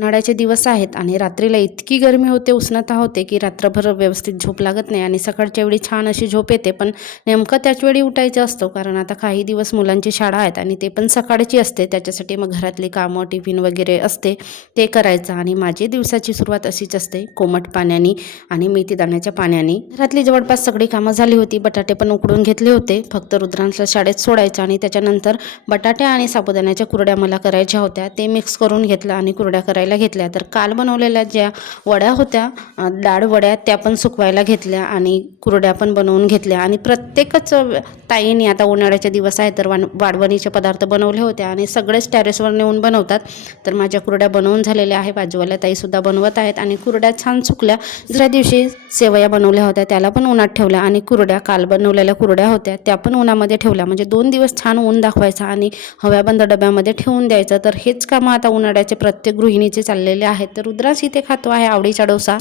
उन्हाळ्याचे दिवस आहेत आणि रात्रीला इतकी गरमी होते उष्णता होते की रात्रभर व्यवस्थित झोप लागत नाही आणि सकाळच्या वेळी छान अशी झोप येते. पण नेमकं त्याच वेळी उठायचं असतो कारण आता काही दिवस मुलांची शाळा आहेत आणि ते पण सकाळची असते. त्याच्यासाठी मग घरातली कामं टिफिन वगैरे असते ते करायचं. आणि माझी दिवसाची सुरुवात अशीच असते कोमट पाण्याने आणि मेथी दाण्याच्या पाण्याने. घरातली जवळपास सगळी कामं झाली होती. बटाटे पण उकडून घेतले होते. फक्त रुद्रांशला शाळेत सोडायचं आणि त्याच्यानंतर बटाटे आणि साबुदाण्याच्या कुरड्या मला करायच्या होत्या. ते मिक्स करून घेतलं आणि कुरड्या करायला घेतल्या. तर काल बनवलेल्या ज्या वड्या होत्या डाळ वड्या त्या पण सुकवायला घेतल्या आणि कुरड्या पण बनवून घेतल्या. आणि प्रत्येकच ताईने ताईंनी आता उन्हाळ्याचे दिवस आहे तर वाण वाढवणीचे पदार्थ बनवले होते आणि सगळेच टॅरेसवर नेऊन बनवतात. तर माझ्या कुरड्या बनवून झालेल्या आहे बाजूवाल्या ताईसुद्धा बनवत आहेत आणि कुरड्या छान सुकल्या. दुसऱ्या दिवशी सेवया बनवल्या होत्या त्याला पण उन्हात ठेवल्या आणि कुरड्या काल बनवलेल्या कुरड्या होत्या त्या पण उन्हामध्ये ठेवल्या. म्हणजे दोन दिवस छान ऊन दाखवायचा आणि हव्याबंद डब्यामध्ये ठेवून द्यायचं. तर हेच कामं आता उन्हाळ्याचे प्रत्येक गृहिणीचे चाललेले आहेत. तर रुद्रास इथे खातो आहे आवडीचा डोसा.